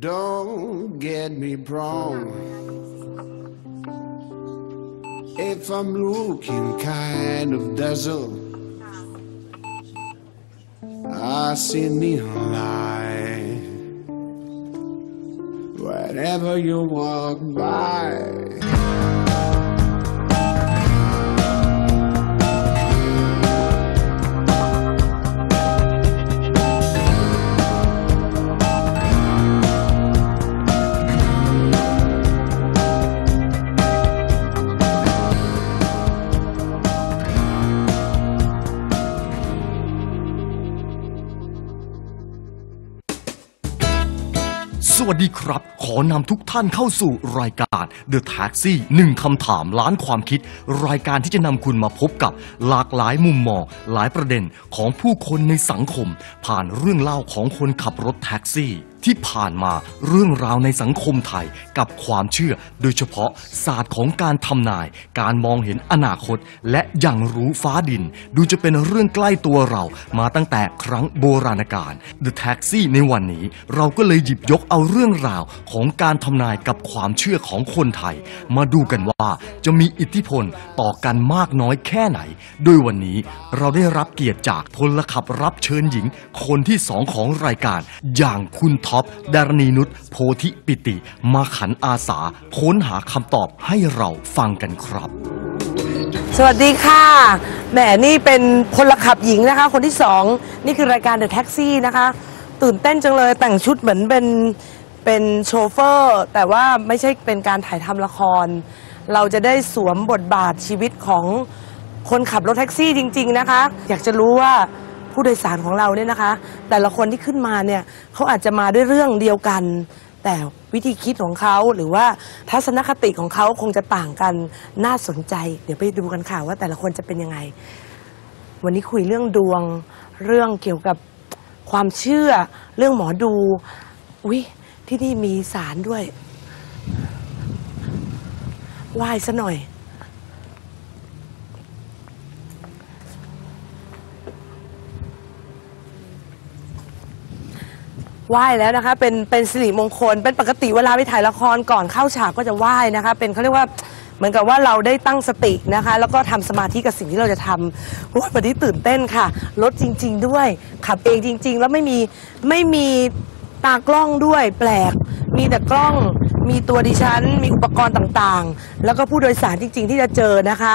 Don't get me wrong. If I'm looking kind of dazzled, I see neon light. Whenever you walk by. สวัสดีครับ ขอนำทุกท่านเข้าสู่รายการ The Taxi หนึ่งคำถามล้านความคิด รายการที่จะนำคุณมาพบกับหลากหลายมุมมอง หลายประเด็นของผู้คนในสังคม ผ่านเรื่องเล่าของคนขับรถแท็กซี่ ที่ผ่านมาเรื่องราวในสังคมไทยกับความเชื่อ โดยเฉพาะศาสตร์ของการทำนาย การมองเห็นอนาคต และอย่างรู้ฟ้าดิน ดูจะเป็นเรื่องใกล้ตัวเรามาตั้งแต่ครั้งโบราณกาล The Taxi ในวันนี้เราก็เลยหยิบยกเอาเรื่องราวของการทำนายกับความเชื่อของคนไทย มาดูกันว่าจะมีอิทธิพลต่อกันมากน้อยแค่ไหน โดยวันนี้เราได้รับเกียรติจากพลขับรับเชิญหญิง คนที่สองของรายการอย่างคุณทอปดารณีนุชโพธิปิติ มาขันอาสาค้นหาคำตอบให้เราฟังกันครับ สวัสดีค่ะแหมนี่เป็นพลขับหญิงนะคะ คนที่สองนี่คือรายการ The Taxi นะคะ ตื่นเต้นจังเลยแต่งชุดเหมือนเป็นเป็นโชเฟอร์ แต่ว่าไม่ใช่เป็นการถ่ายทำละคร เราจะได้สวมบทบาทชีวิตของคนขับรถแท็กซี่จริง ๆ นะคะ อยากจะรู้ว่า ผู้โดยสารของเราเนี่ยนะคะ แต่ละคนที่ขึ้นมาเนี่ยเขาอาจจะมาด้วยเรื่องเดียวกัน แต่วิธีคิดของเขาหรือว่าทัศนคติของเขาคงจะต่างกันน่าสนใจ เดี๋ยวไปดูกันค่ะว่าแต่ละคนจะเป็นยังไง วันนี้คุยเรื่องดวง เรื่องเกี่ยวกับความเชื่อ เรื่องหมอดูอุ๊ยที่นี่มีสารด้วยไหว้ซะหน่อย ไหว้แล้วนะคะ เป็นเป็นสิริมงคล เป็นปกติเวลาไปถ่ายละครก่อนเข้าฉากก็จะไหว้นะคะ เป็นเขาเรียกว่าเหมือนกับว่าเราได้ตั้งสตินะคะ แล้วก็ทำสมาธิกับสิ่งที่เราจะทำโอ้วันนี้ตื่นเต้นค่ะรถจริง ๆ ด้วย ขับเองจริง ๆ แล้วไม่มีไม่มีตากล้องด้วยแปลก มีแต่กล้อง มีตัวดิฉัน มีอุปกรณ์ต่างๆ แล้วก็ผู้โดยสารจริง ๆ ที่จะเจอนะคะ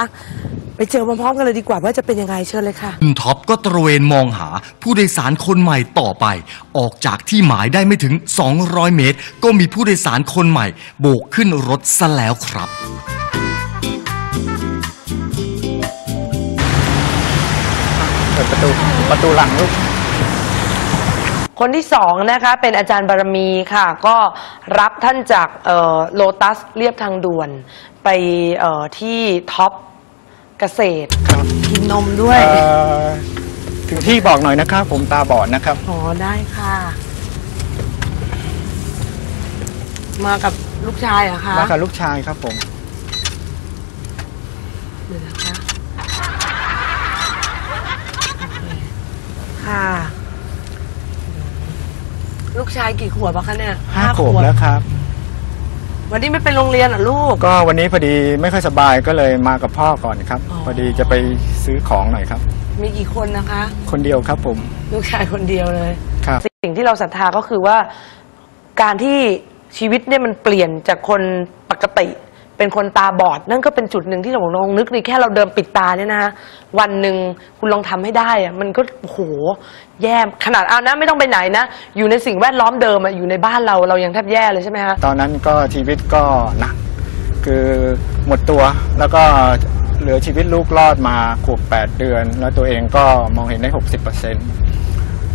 ไปเจอพร้อมๆกันเลยดีกว่าว่าจะเป็นยังไงเชิญเลยค่ะ คุณท็อปก็ตระเวนมองหาผู้โดยสารคนใหม่ต่อไป ออกจากที่หมายได้ไม่ถึง 200 เมตร ก็มีผู้โดยสารคนใหม่ โบกขึ้นรถซะแล้วครับ เปิดประตูประตูหลังลูก คนที่สองนะคะ เป็นอาจารย์บารมีค่ะ ก็รับท่านจากโลตัสเรียบทางด่วน ไปเอ่อที่ท็อป เกษตรครับกินนมด้วย เอ่อถึงที่บอกหน่อยนะครับ ผมตาบอดนะครับ อ๋อได้ค่ะ มากับลูกชายเหรอคะมากับลูกชายครับผม เดี๋ยวนะคะโอเคค่ะ ลูกชายกี่ขวบอะคะเนี่ยห้าขวบแล้วครับ วันนี้ไม่เป็นโรงเรียนเหรอลูก ก็วันนี้พอดีไม่ค่อยสบายก็เลยมากับพ่อก่อนครับ อ๋อ พอดีจะไปซื้อของหน่อยครับ มีกี่คนนะคะ คนเดียวครับผมลูกชายคนเดียวเลย ครับ สิ่งที่เราศรัทธาก็คือว่า การที่ชีวิตเนี่ยมันเปลี่ยนจากคนปกติ เป็นคนตาบอด นั่นก็เป็นจุดหนึ่งที่เราลองนึกในแค่เราเดิมปิดตาเนี่ยนะคะวันหนึ่งคุณลองทำให้ได้อะมันก็โอ้โหแย่ขนาดเอานะไม่ต้องไปไหนนะ อยู่ในสิ่งแวดล้อมเดิมอะอยู่ในบ้านเราเรายังแทบแย่เลยใช่ไหมคะตอนนั้นก็ชีวิตก็หนัก คือหมดตัวแล้วก็เหลือชีวิตลูกรอดมาขวบ8 เดือน แล้วตัวเองก็มองเห็นได้ 60%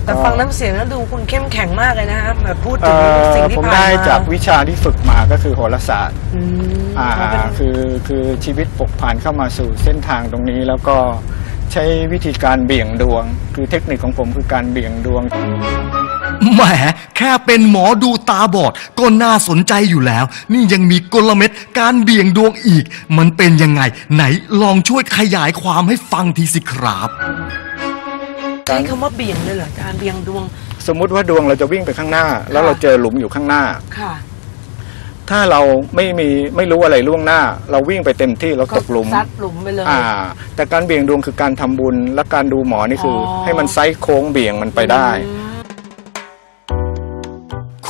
แต่ฟังน้ำเสียงแล้วดูคุณเข้มแข็งมากเลยนะคะแบบพูดถึเอ่งสิ่งอที่ผมผ่านได้มาจากวิชาที่ฝึกมาก็คือโหราศาสตร์ อืมอ่าเขาเป็นคือคือชีวิตปกผ่านเข้ามาสู่เส้นทางตรงนี้ แล้วก็ใช้วิธีการเบี่ยงดวง คือเทคนิคของผมคือการเบี่ยงดวง แหมแค่เป็นหมอดูตาบอดก็น่าสนใจอยู่แล้ว นี่ยังมีกลเม็ดการเบี่ยงดวงอีก มันเป็นยังไง ไหนลองช่วยขยายความให้ฟังทีสิครับ ใช้คำว่าเบี่ยงเลยเหรออาจารย์เบี่ยงดวงสสมมุติว่าดวงเราจะวิ่งไปข้างหน้า แล้วค่ะเราเจอหลุมอยู่ข้างหน้าค่ะ ถ้าเราไม่มีไม่รู้อะไรล่วงหน้า เราวิ่งไปเต็มที่เราตกหลุมซัดหลุมไปเลยอ่า แต่การเบี่ยงดวงคือการทำบุญและการดูหมอนี่คือออให้มันไซส์โค้งเบี่ยงมันไปได้อืม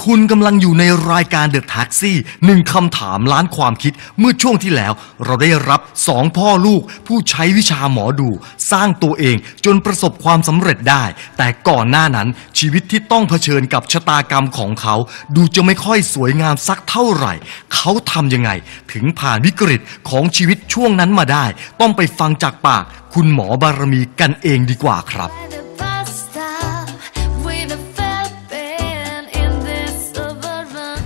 คุณกำลังอยู่ในรายการ The Taxi หนึ่งคำถามล้านความคิดเมื่อช่วงที่แล้ว เราได้รับสองพ่อลูก ผู้ใช้วิชาหมอดู สร้างตัวเองจนประสบความสำเร็จได้ แต่ก่อนหน้านั้นชีวิตที่ต้องเผชิญกับชะตากรรมของเขา ดูจะไม่ค่อยสวยงามสักเท่าไหร่ เขาทำยังไง ถึงผ่านวิกฤตของชีวิตช่วงนั้นมาได้ ต้องไปฟังจากปาก คุณหมอบารมีกันเองดีกว่าครับ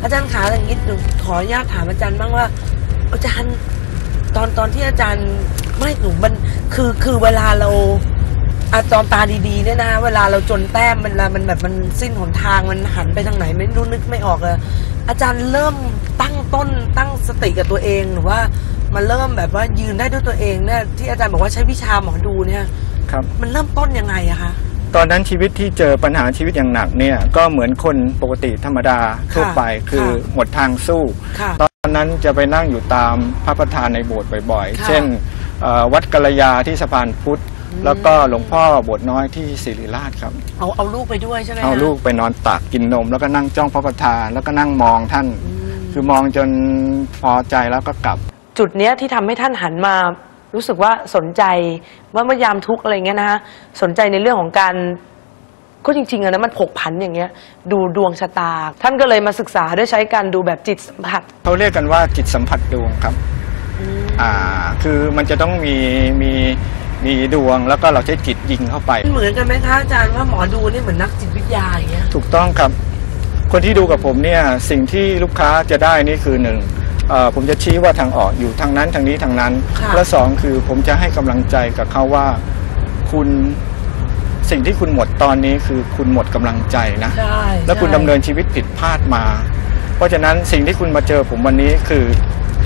อาจารย์ขาอย่างนี้หนูขออนุญาตถามอาจารย์บ้างว่า อาจารย์ตอนตอนที่อาจารย์ไม่หนูมันคือคือเวลาเราอาจารย์ตาดีๆเนี่ยนะเวลาเราจนแต้มมันละมันแบบมันสิ้นหนทางมันหันไปทางไหนไม่รู้นึกไม่ออกเลยอาจารย์เริ่มตั้งต้นตั้งสติกับตัวเองหรือว่ามันเริ่มแบบว่ายืนได้ด้วยตัวเองเนี่ยที่อาจารย์บอกว่าใช้วิชาหมอดูเนี่ย ครับ มันเริ่มต้นยังไงอะคะ ตอนนั้นชีวิตที่เจอปัญหาชีวิตอย่างหนักเนี่ยก็เหมือนคนปกติธรรมดาทั่วไปคือค่ะหมดทางสู้ค่ะตอนนั้นจะไปนั่งอยู่ตามพระประธานในโบสถ์บ่อยค่ะๆเช่นเอ่อวัดกัลยาที่สะพานพุทธแล้วก็หลวงพ่อโบสถ์น้อยที่ศิริราชครับ เอาเอาลูกไปด้วยใช่ไหมคะเอาลูกไปนอนตักกินนม แล้วก็นั่งจ้องพระประธาน แล้วก็นั่งมองท่าน คือมองจนพอใจแล้วก็กลับ จุดเนี้ยที่ทำให้ท่านหันมา รู้สึกว่าสนใจว่าเมื่อยามทุกข์อะไรเงี้ยนะฮะสนใจในเรื่องของการก็จริงๆอะนะมันผกผันอย่างเงี้ย ดูดวงชะตา ท่านก็เลยมาศึกษาด้วยใช้การดูแบบจิตสัมผัสเขาเรียกกันว่าจิตสัมผัสดวงครับอ่าคือมันจะต้องมีมีมีดวงแล้วก็เราใช้จิตยิงเข้าไป เหมือนกันไหมคะอาจารย์ว่าหมอดูนี่เหมือนนักจิตวิทยาอย่างเงี้ยถูกต้องครับ คนที่ดูกับผมเนี่ยสิ่งที่ลูกค้าจะได้นี่คือหนึ่งเอ่อ ผมจะชี้ว่าทางออกอยู่ทางนั้นทางนี้ทางนั้นค่ะและสองคือผมจะให้กำลังใจกับเขาว่าคุณสิ่งที่คุณหมดตอนนี้คือคุณหมดกำลังใจนะใช่แล้วคุณใช่ดำเนินชีวิตผิดพลาดมา เพราะฉะนั้นสิ่งที่คุณมาเจอผมวันนี้คือ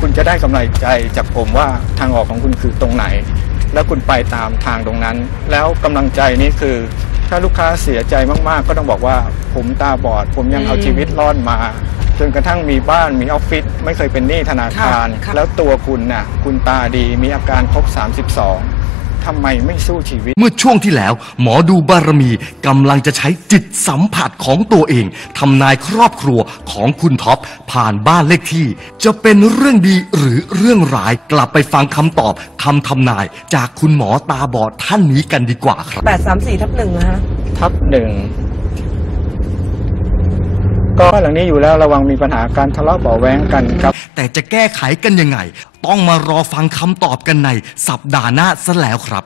คุณจะได้กำลังใจจากผมว่าทางออกของคุณคือตรงไหน แล้วคุณไปตามทางตรงนั้น แล้วกำลังใจนี้คือ ถ้าลูกค้าเสียใจมากๆ ก็ต้องบอกว่าผมตาบอด ผมยังเอาชีวิตรอดมา จนกระทั่งมีบ้านมีออฟฟิศไม่เคยเป็นหนี้ธนาคาร ค่ะค่ะ แล้วตัวคุณน่ะคุณตาดีมีอาการครบ 32ทำไมไม่สู้ชีวิต เมื่อช่วงที่แล้ว หมอดูบารมีกำลังจะใช้จิตสัมผัสของตัวเองทำนายครอบครัวของคุณท็อปผ่านบ้านเลขที่ จะเป็นเรื่องดีหรือเรื่องร้ายกลับไปฟังคำตอบคำทำนายจากคุณหมอตาบอดท่านนี้กันดีกว่าครับแปดสามสี่ทับหนึ่งนะฮะ ทับหนึ่ง ก็บ้านหลังนี้อยู่แล้วระวังมีปัญหาการทะเลาะเบาะแว้งกันครับ แต่จะแก้ไขกันยังไง ต้องมารอฟังคำตอบกันในสัปดาห์หน้าซะแล้วครับ